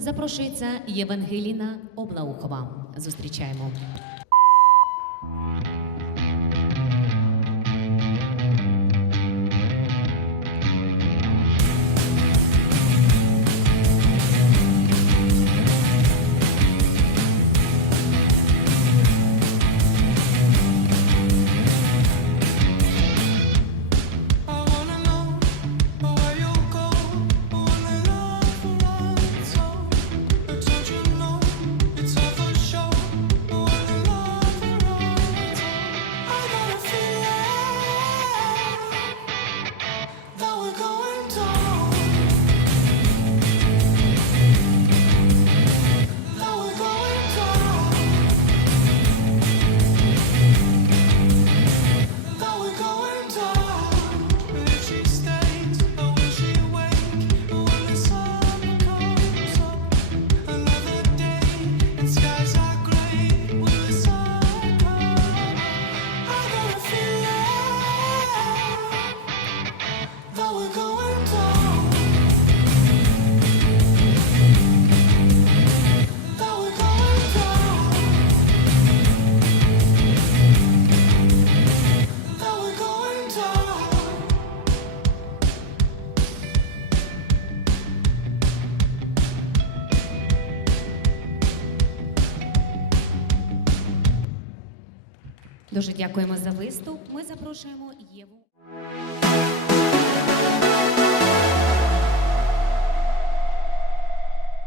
запрошується Євангеліна Облаухова. Зустрічаємо. Дуже дякуємо за виступ. Ми запрошуємо Єву.